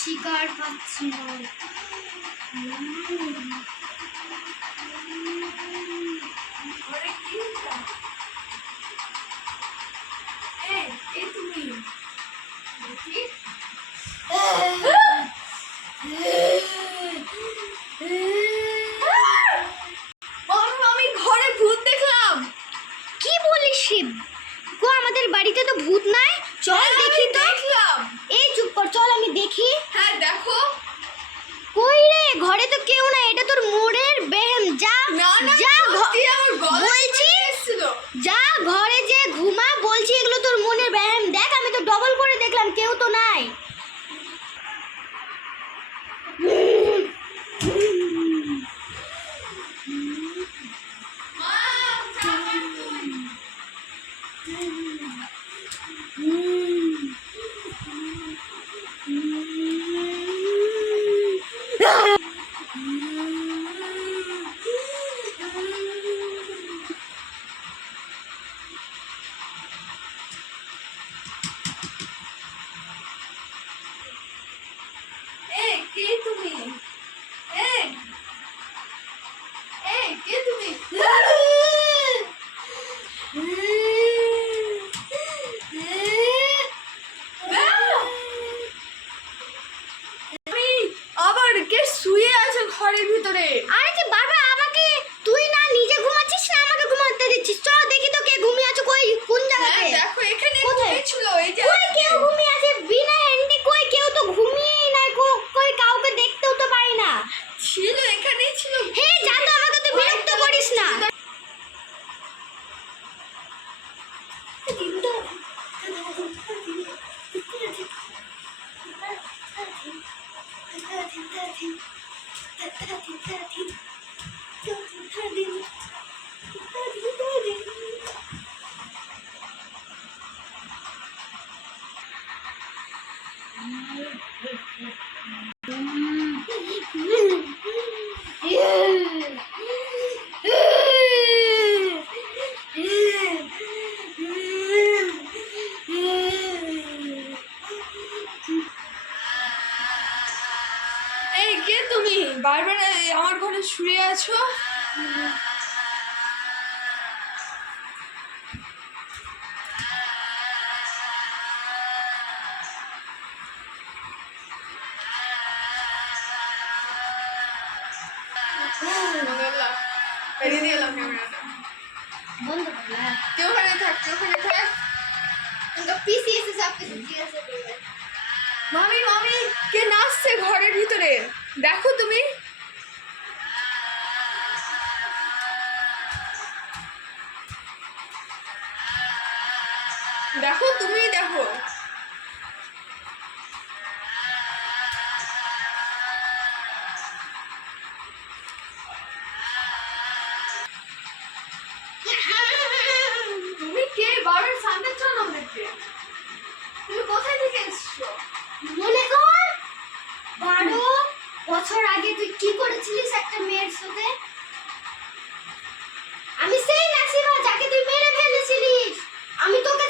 শিকার পাচ্ছি না। আমি ঘরে ভূত দেখলাম। কি বলিস শিব? গো আমাদের বাড়িতে তো ভূত নাই, চল দেখি তো। দেখলাম। এই চুপ কর, চল আমি দেখি। হ্যাঁ দেখো। কই রে, ঘরে তো কেউ নাই, এটা তোর মোড়ের বেহেম। যা না না, যা সত্যি আমার গলা বলছি, এসেছিল। যা ঘরে যে ঘুমা, বলছি এগুলো তোর মনের বেহেম। দেখ আমি তো ডবল করে দেখলাম, কেউ তো নাই। কে তুমি? কে তুমি? আবার কে শুয়ে আছে ঘরের ভিতরে? আরে যে বাবা, আমাকে তুই না নিজে ঘুমাচ্ছিস না আমাকে ঘুমাতে দিচ্ছিস? চল দেখি তো কে ঘুমিয়ে আছে, কই কোন জায়গাতে? দেখো এখানে কোথায়? ছিল এই যে। কই কেউ ঘুমিয়ে আছে? বিনা এন্টি কই কেউ তো ঘুমিয়েই নাই, কই কাউকে দেখতেও তো পাই না। ছিল এখানেই ছিল। হে যা তো, আমাকে তো বিরক্ত করিস না। এই কে তুমি? বারবার আমার ঘরে শুয়ে আছো। বেরিয়ে দিয়ে এলাম ক্যামেরাটা। বন্ধ কর না। তুই ওখানে থাক, তুই ওখানে থাক। পিসি এসে সব কিছু জিজ্ঞাসা করবে। মামি মামি, কে নাচছে ঘরের ভিতরে? দেখো তুমি। দেখো তুমি দেখো। তুমি কে? বাবার সামনে চলো আমাদেরকে। তুমি কোথায় থেকে এসছো? মনে কর 12 বছর আগে তুই কি করেছিলিস একটা মেয়ের সাথে? আমি সেই নাসিমা যাকে তুই মেরে ফেলেছিলিস। আমি তোকে